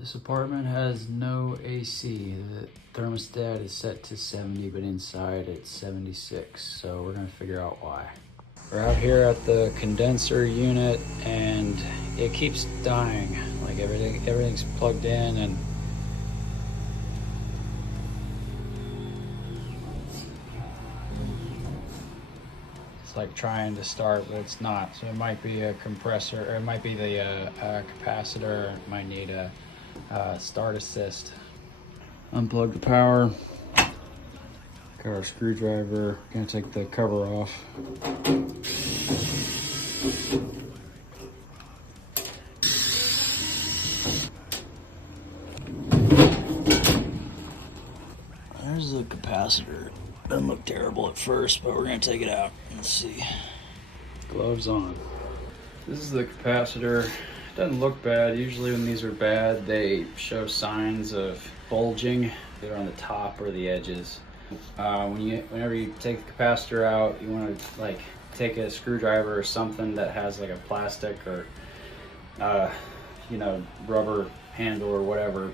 This apartment has no AC. The thermostat is set to 70, but inside it's 76. So we're gonna figure out why. We're out here at the condenser unit and it keeps dying. Like everything's plugged in and it's like trying to start, but it's not. So it might be a compressor, or it might be the capacitor. It might need a start assist. Unplug the power. Got our screwdriver. Gonna take the cover off. There's the capacitor. Doesn't look terrible at first, but we're gonna take it out. Let's see. Gloves on. This is the capacitor. It doesn't look bad. Usually when these are bad, they show signs of bulging, either on the top or the edges. Whenever you take the capacitor out, you want to like take a screwdriver or something that has like a plastic or rubber handle or whatever,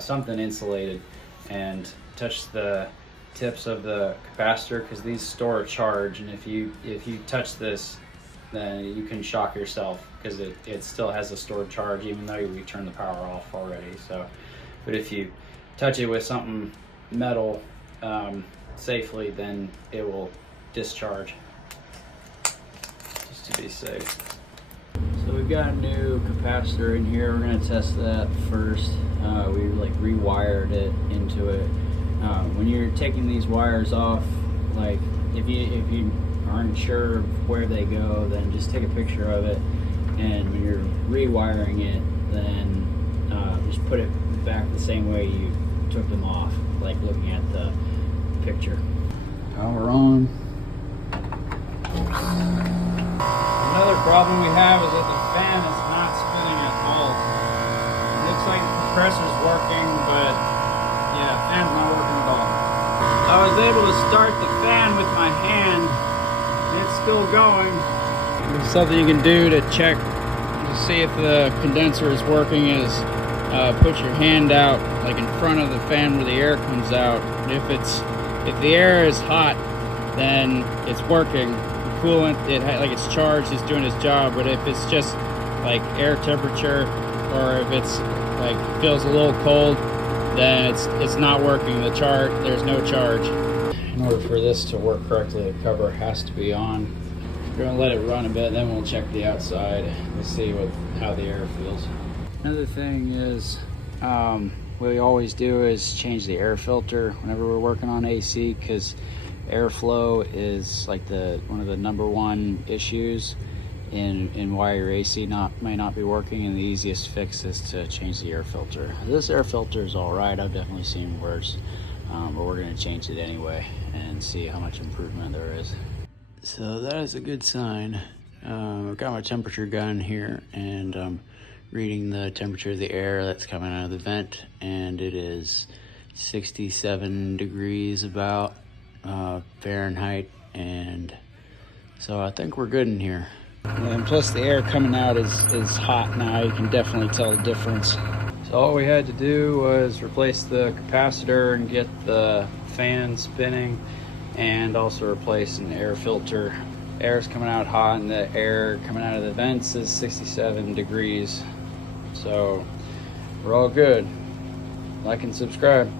something insulated, and touch the tips of the capacitor, because these store a charge, and if you touch this, then you can shock yourself, because it still has a stored charge even though we turned the power off already. So, but if you touch it with something metal safely, then it will discharge, just to be safe. So we've got a new capacitor in here. We're gonna test that first. We like rewired it into it. When you're taking these wires off, like if you aren't sure where they go, then just take a picture of it, and when you're rewiring it, then just put it back the same way you took them off, like looking at the picture. Power on. Another problem we have is that the fan is not spinning at all. It looks like the compressor's working, but yeah, the fan's not working at all. I was able to start the fan with my hand. It's still going. Something you can do to check to see if the condenser is working is put your hand out like in front of the fan where the air comes out. If the air is hot, then it's working. The coolant, it's charged, it's doing its job. But if it's just like air temperature, or if it's like feels a little cold, then it's not working. There's no charge. In order for this to work correctly, the cover has to be on. We're gonna let it run a bit, then we'll check the outside. We'll see how the air feels. Another thing is, what we always do is change the air filter whenever we're working on AC, because airflow is like one of the #1 issues in why your AC may not be working, and the easiest fix is to change the air filter. This air filter is all right. I've definitely seen worse, but we're going to change it anyway and see how much improvement there is. So that is a good sign. I've got my temperature gun here, and I'm reading the temperature of the air that's coming out of the vent, and it is 67 degrees about Fahrenheit, and so I think we're good in here. And plus the air coming out is hot now. You can definitely tell the difference. So all we had to do was replace the capacitor and get the fan spinning, and also replace an air filter. Air's coming out hot, and the air coming out of the vents is 67 degrees. So we're all good. Like and subscribe.